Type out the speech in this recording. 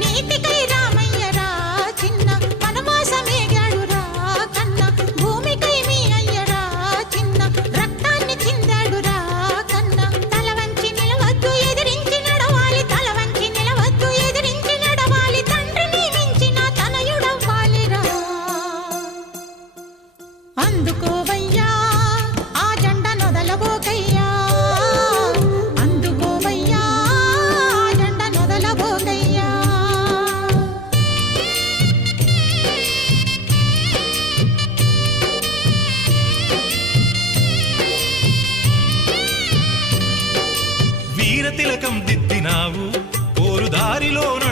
నీతికై రామయ్య రా చిన్న వనవాసమేగాడు రా కన్న భూమికై మీ అయ్య రా చిన్న రక్తాన్ని చిందాడు రా కన్న తల వంచి నిలవద్దు ఎదిరించి నడవాలి తల వంచి నిలవద్దు ఎదిరించి నడవాలి తండ్రిని మించిన తనయుడవ్వాలిరా అందుకోవయ్యా ఆ జెండ నొదలబోకయ్యా అందుకోవయ్యా ఆ జెండ నొదలబోకయ్యా వీర తిలకం దిద్దినావు పోరు దారిలోన